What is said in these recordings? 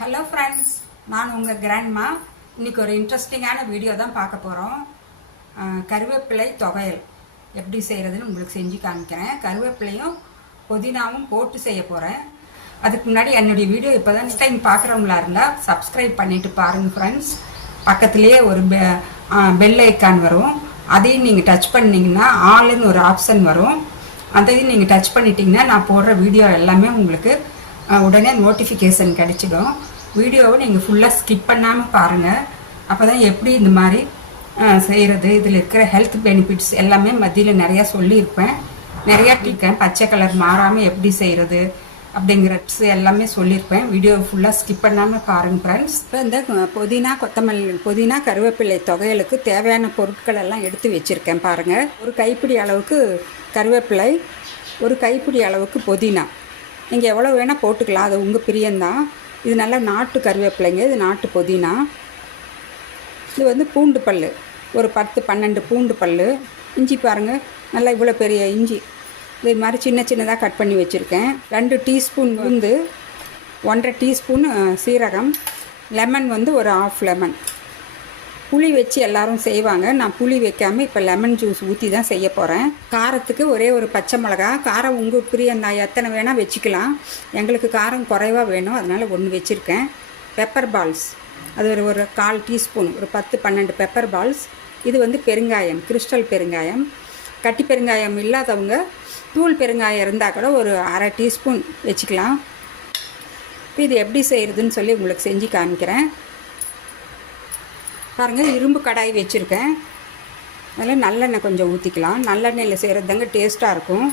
Hello friends, நான் உங்கள் grandma. இன்றைக்கி ஒரு இன்ட்ரெஸ்டிங்கான வீடியோ தான் பார்க்க போகிறோம். கருவேப்பிலை துவையல் எப்படி செய்கிறதுன்னு உங்களுக்கு செஞ்சு காமிக்கிறேன். கருவேப்பிலையும் புதினாவும் போட்டு செய்ய போகிறேன். அதுக்கு முன்னாடி என்னுடைய வீடியோ இப்போ தான் டைம் பார்க்குறவங்களா இருந்தால் சப்ஸ்கிரைப் பண்ணிவிட்டு பாருங்கள் ஃப்ரெண்ட்ஸ். பக்கத்துலேயே ஒரு பெல் ஐக்கான் வரும், அதையும் நீங்கள் டச் பண்ணிங்கன்னா ஆல்னு ஒரு ஆப்ஷன் வரும். அதையும் நீங்கள் டச் பண்ணிட்டீங்கன்னா நான் போடுற வீடியோ எல்லாமே உங்களுக்கு உடனே நோட்டிஃபிகேஷன் கிடைச்சிடும். வீடியோவை நீங்கள் ஃபுல்லாக ஸ்கிப் பண்ணாமல் பாருங்கள். அப்போ தான் எப்படி இந்த மாதிரி செய்கிறது, இதில் இருக்கிற ஹெல்த் பெனிஃபிட்ஸ் எல்லாமே மத்தியில் நிறையா சொல்லியிருப்பேன். நிறையா டீக்கேன் பச்சை கலர் மாறாமல் எப்படி செய்கிறது அப்படிங்கிற டிப்ஸ் எல்லாமே சொல்லியிருப்பேன். வீடியோவை ஃபுல்லாக ஸ்கிப் பண்ணாமல் பாருங்கள் ஃப்ரெண்ட்ஸ். இப்போ இந்த புதினா கருவேப்பிலை துவையலுக்கு தேவையான பொருட்கள் எல்லாம் எடுத்து வச்சுருக்கேன் பாருங்கள். ஒரு கைப்பிடி அளவுக்கு கருவேப்பிலை, ஒரு கைப்பிடி அளவுக்கு புதினா. நீங்கள் எவ்வளோ வேணால் போட்டுக்கலாம், அது உங்கள் பிரியந்தான். இது நல்லா நாட்டு கருவேப்பிலைங்க, இது நாட்டு புதினா. இது பூண்டு பல், ஒரு 10-12 பூண்டு பல். இஞ்சி பாருங்கள், நல்லா இவ்வளோ பெரிய இஞ்சி. இது மாதிரி சின்ன சின்னதாக கட் பண்ணி வச்சுருக்கேன். 2 டீஸ்பூன் உளுந்து, 1.5 டீஸ்பூன் சீரகம், லெமன் ஒரு ½ லெமன். புளி வச்சு எல்லோரும் செய்வாங்க, நான் புளி வைக்காமல் இப்போ லெமன் ஜூஸ் ஊற்றி தான் செய்ய போகிறேன். காரத்துக்கு ஒரே ஒரு பச்சை மிளகா. காரம் உங்கள் பிரியந்தான், எத்தனை வேணால் வச்சுக்கலாம். எங்களுக்கு காரம் குறைவாக வேணும், அதனால் 1 வச்சுருக்கேன். பெப்பர் பால்ஸ், அது ஒரு 1/4 டீஸ்பூன், ஒரு 10-12 பெப்பர் பால்ஸ். இது பெருங்காயம், கிறிஸ்டல் பெருங்காயம். கட்டி பெருங்காயம் இல்லாதவங்க தூள் பெருங்காயம் இருந்தால் கூட ஒரு ½ டீஸ்பூன் வச்சுக்கலாம். இது எப்படி செய்கிறதுன்னு சொல்லி உங்களுக்கு செஞ்சு காமிக்கிறேன் பாருங்கள். இரும்பு கடாய் வச்சுருக்கேன், அதில் நல்லெண்ணெய் கொஞ்சம் ஊற்றிக்கலாம். நல்லெண்ணெயில் செய்கிறது தாங்க டேஸ்ட்டாக இருக்கும்.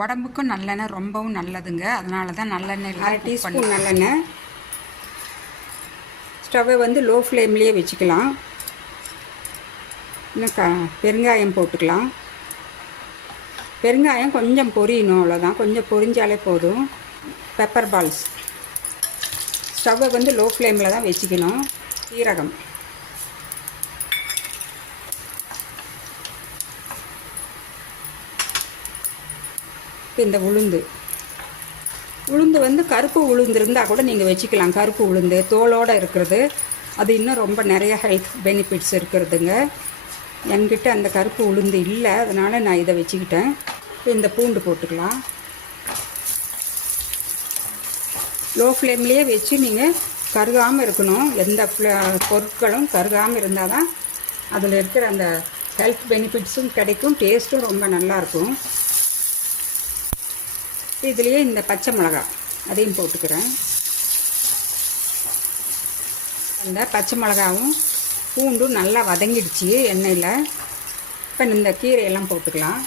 உடம்புக்கும் நல்லெண்ணெய் ரொம்பவும் நல்லதுங்க, அதனால தான் நல்லெண்ணெய். ½ டீஸ்பூன் நல்லெண்ணெய். ஸ்டவ்வை லோ ஃப்ளேம்லேயே வச்சுக்கலாம். இன்னும் பெருங்காயம் போட்டுக்கலாம். பெருங்காயம் கொஞ்சம் பொரியணும், அவ்வளோதான், கொஞ்சம் பொரிஞ்சாலே போதும். Pepper balls. ஸ்டவ்வை லோ ஃப்ளேமில் தான் வச்சுக்கணும். சீரகம், இந்த உளுந்து கருப்பு உளுந்து இருந்தால் கூட நீங்கள் வச்சுக்கலாம். கருப்பு உளுந்து தோலோடு இருக்கிறது, அது இன்னும் ரொம்ப நிறைய ஹெல்த் பெனிஃபிட்ஸ் இருக்கிறதுங்க. என்கிட்ட அந்த கருப்பு உளுந்து இல்லை, அதனால் நான் இதை வச்சுக்கிட்டேன். இந்த பூண்டு போட்டுக்கலாம். லோ ஃப்ளேம்லேயே வச்சு நீங்கள் கருகாமல் இருக்கணும். எந்த பொருட்களும் கருகாமல் இருந்தால் தான் அதில் இருக்கிற அந்த ஹெல்த் பெனிஃபிட்ஸும் கிடைக்கும், டேஸ்ட்டும் ரொம்ப நல்லாயிருக்கும். இதுலேயே இந்த பச்சை மிளகா அதையும் போட்டுக்கிறேன். அந்த பச்சை மிளகாவும் பூண்டும் நல்லா வதங்கிடுச்சு எண்ணெயில். இப்போ இந்த கீரையெல்லாம் போட்டுக்கலாம்.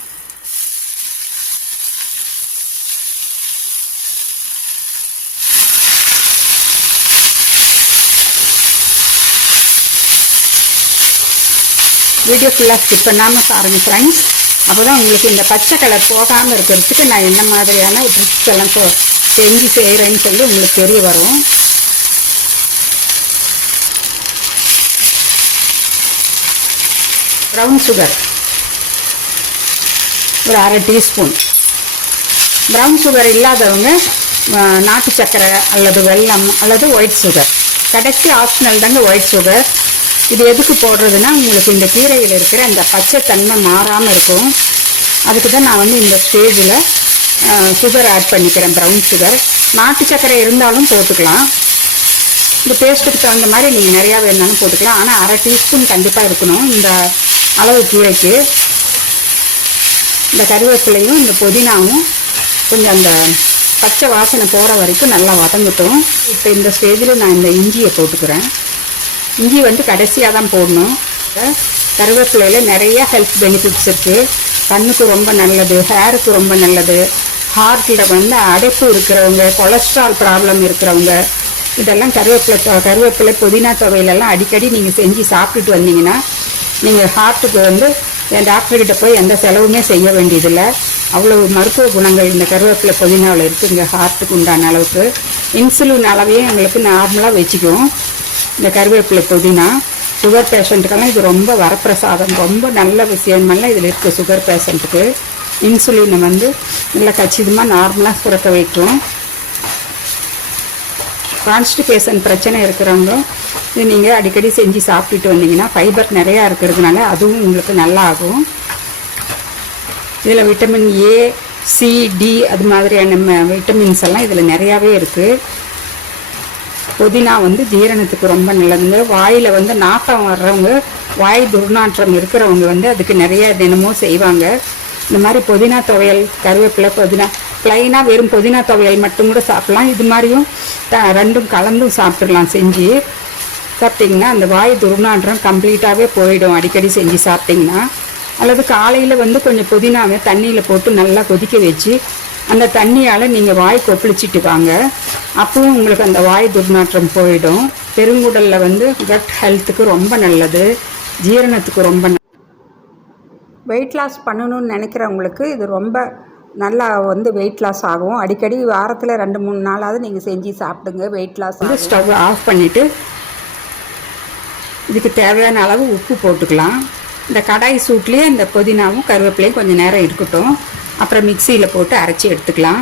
வீடியோ ஃபுல்லாக ஸ்கிப் பண்ணாமல் பாருங்கள் ஃப்ரெண்ட்ஸ். அப்போ தான் உங்களுக்கு இந்த பச்சை கலர் போகாமல் இருக்கிறதுக்கு நான் என்ன மாதிரியான ட்ரிக்ஸ் எல்லாம் செஞ்சு செய்கிறேன்னு சொல்லி உங்களுக்கு தெரிய வரும். ப்ரௌன் சுகர் ஒரு ½ டீஸ்பூன். ப்ரௌன் சுகர் இல்லாதவங்க நாட்டு சர்க்கரை அல்லது வெல்லம் அல்லது ஒயிட் சுகர். கடைசி ஆப்ஷனல் தாங்க ஒயிட் சுகர். இது எதுக்கு போடுறதுன்னா, உங்களுக்கு இந்த கீரையில் இருக்கிற அந்த பச்சை தன்மை மாறாமல் இருக்கும். அதுக்கு தான் நான் இந்த ஸ்டேஜில் சுகர் ஆட் பண்ணிக்கிறேன், ப்ரௌன் சுகர். நாட்டு சர்க்கரை இருந்தாலும் போட்டுக்கலாம். இந்த டேஸ்ட்டுக்கு தகுந்த மாதிரி நீங்கள் நிறையா வேணாலும் போட்டுக்கலாம். ஆனால் ½ டீஸ்பூன் கண்டிப்பாக இருக்கணும் இந்த அளவு கீரைக்கு. இந்த கருவேப்பிலையும் இந்த புதினாவும் கொஞ்சம் அந்த பச்சை வாசனை போகிற வரைக்கும் நல்லா வதங்கட்டும். இப்போ இந்த ஸ்டேஜில் நான் இந்த இஞ்சியை போட்டுக்கிறேன். இஞ்சி கடைசியாக தான் போடணும். கருவேப்பிலையில் நிறைய ஹெல்த் பெனிஃபிட்ஸ் இருக்குது. கண்ணுக்கு ரொம்ப நல்லது, ஹேருக்கு ரொம்ப நல்லது. ஹார்ட்டில் அடைப்பு இருக்கிறவங்க, கொலஸ்ட்ரால் ப்ராப்ளம் இருக்கிறவங்க, இதெல்லாம் கருவேப்பிலை புதினா துவையிலெல்லாம் அடிக்கடி நீங்கள் செஞ்சு சாப்பிட்டுட்டு வந்தீங்கன்னா நீங்கள் ஹார்ட்டுக்கு என் டாக்டர்கிட்ட போய் எந்த செலவுமே செய்ய வேண்டியதில்லை. அவ்வளோ மருத்துவ குணங்கள் இந்த கருவேப்பிலை புதினாவில் இருக்குதுங்க. ஹார்ட்டுக்கு உண்டான அளவுக்கு இன்சுலின் அளவையும் எங்களுக்கு நார்மலாக வச்சுக்குவோம். இந்த கருவேப்பிலை புதினா சுகர் பேஷண்ட்டுக்கெல்லாம் இது ரொம்ப வரப்பிரசாதம், ரொம்ப நல்ல விஷயமெல்லாம் இதில் இருக்குது. சுகர் பேஷண்ட்டுக்கு இன்சுலினை நல்லா கச்சிதமாக நார்மலாக சுரக்க வைக்கும். கான்ஸ்டிபேஷன் பிரச்சனை இருக்கிறவங்க இது நீங்கள் அடிக்கடி செஞ்சு சாப்பிட்டுட்டு வந்தீங்கன்னா ஃபைபர் நிறையா இருக்கிறதுனால அதுவும் உங்களுக்கு நல்லா ஆகும். இதில் விட்டமின் ஏ, சி, டி அது மாதிரியான விட்டமின்ஸ் எல்லாம் இதில் நிறையாவே இருக்குது. புதினா வந்து ஜீரணத்துக்கு ரொம்ப நல்லதுங்க. வாயில் வந்து நாட்டம் வர்றவங்க, வாய் துர்நாற்றம் இருக்கிறவங்க வந்து அதுக்கு நிறைய தினமும் செய்வாங்க. இந்த மாதிரி புதினா துவையல், கருவேப்பிலை, புதினா ப்ளைனாக வெறும் புதினா துவையல் மட்டும் கூட சாப்பிட்லாம். இது மாதிரியும் ரெண்டும் கலந்தும் சாப்பிட்றலாம். செஞ்சு சாப்பிட்டிங்கன்னா அந்த வாய் துர்நாற்றம் கம்ப்ளீட்டாகவே போயிடும் அடிக்கடி செஞ்சு சாப்பிட்டிங்கன்னா. அல்லது காலையில் வந்து கொஞ்சம் புதினாவை தண்ணியில் போட்டு நல்லா கொதிக்க வச்சு அந்த தண்ணியால் நீங்கள் வாய் கொப்பளிச்சிட்டு வாங்க. அப்பவும் உங்களுக்கு அந்த வாய் துர்நாற்றம் போயிடும். பெருங்குடலில் வந்து கட் ஹெல்த்துக்கு ரொம்ப நல்லது, ஜீரணத்துக்கு ரொம்ப வெயிட் லாஸ் பண்ணணும்னு நினைக்கிறவங்களுக்கு இது ரொம்ப நல்லா வந்து வெயிட் லாஸ் ஆகும். அடிக்கடி வாரத்தில் 2-3 நாளாவது நீங்கள் செஞ்சு சாப்பிடுங்க. வெயிட் லாஸ் வந்து ஸ்டவ் ஆஃப் பண்ணிவிட்டு இதுக்கு தேவையான அளவு உப்பு போட்டுக்கலாம். இந்த கடாய் சூட்லேயே இந்த புதினாவும் கருவேப்பிலையும் கொஞ்சம் நேரம் இருக்கட்டும். அப்புறம் மிக்சியில் போட்டு அரைச்சி எடுத்துக்கலாம்.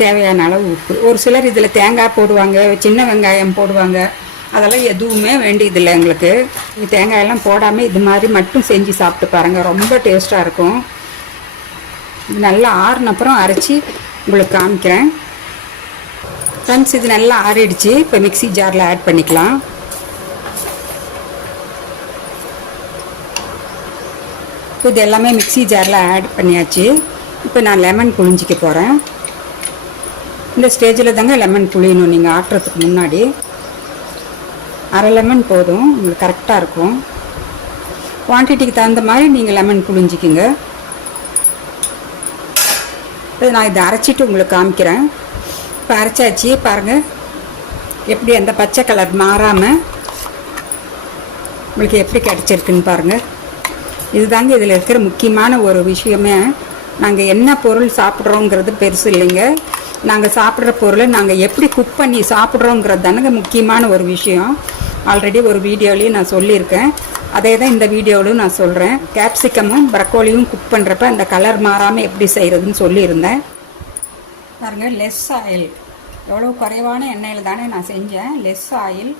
தேவையான அளவு உப்பு. ஒரு சிலர் இதில் தேங்காய் போடுவாங்க, சின்ன வெங்காயம் போடுவாங்க. அதெல்லாம் எதுவுமே வேண்டியதில்லை எங்களுக்கு. தேங்காயெல்லாம் போடாமல் இது மாதிரி மட்டும் செஞ்சு சாப்பிட்டு பாருங்கள், ரொம்ப டேஸ்ட்டாக இருக்கும். இது நல்லா ஆறுனப்புறம் அரைச்சி உங்களுக்கு காமிக்கிறேன். ஃப்ரெண்ட்ஸ், இது நல்லா ஆறிடுச்சு. இப்போ மிக்சி ஜாரில் ஆட் பண்ணிக்கலாம். இது எல்லாமே மிக்சி ஜாரில் ஆட் பண்ணியாச்சு. இப்போ நான் லெமன் புழிஞ்சிக்க போகிறேன். இந்த ஸ்டேஜில் தாங்க லெமன் புழியணும். நீங்கள் ஆட்டுறதுக்கு முன்னாடி அரை லெமன் போதும், உங்களுக்கு கரெக்டாக இருக்கும். குவான்டிட்டிக்கு தகுந்த மாதிரி நீங்கள் லெமன் புழிஞ்சிக்கிங்க. இது நான் இதை அரைச்சிட்டு உங்களுக்கு காமிக்கிறேன். இப்போ அரைச்சாச்சு பாருங்கள், எப்படி அந்த பச்சை கலர் மாறாமல் உங்களுக்கு எப்படி கிடச்சிருக்குன்னு பாருங்கள். இதுதாங்க இதில் இருக்கிற முக்கியமான ஒரு விஷயமே. நாங்கள் என்ன பொருள் சாப்பிட்றோங்கிறது பெருசு இல்லைங்க. நாங்கள் சாப்பிட்ற பொருளை நாங்கள் எப்படி குக் பண்ணி சாப்பிட்றோங்கிறது தானுங்க முக்கியமான ஒரு விஷயம். ஆல்ரெடி ஒரு வீடியோலையும் நான் சொல்லியிருக்கேன். அதே தான் இந்த வீடியோவிலும் நான் சொல்கிறேன். கேப்சிகமும் ப்ரக்கோலியும் குக் பண்ணுறப்ப அந்த கலர் மாறாமல் எப்படி செய்கிறதுன்னு சொல்லியிருந்தேன். பாருங்கள், லெஸ் ஆயில், எவ்வளோ குறைவான எண்ணெயில் தானே நான் செஞ்சேன். Less oil,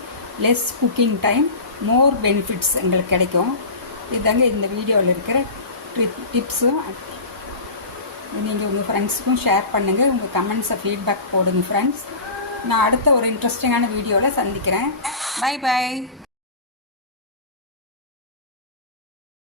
less cooking time, more benefits எங்களுக்கு கிடைக்கும். இதுதாங்க இந்த வீடியோவில் இருக்கிற டிப்ஸும். நீங்கள் உங்கள் ஃப்ரெண்ட்ஸுக்கும் ஷேர் பண்ணுங்கள். உங்கள் கமெண்ட்ஸை ஃபீட்பேக் போடுங்க ஃப்ரெண்ட்ஸ். நான் அடுத்த ஒரு இன்ட்ரெஸ்டிங்கான வீடியோவில் சந்திக்கிறேன். Bye by.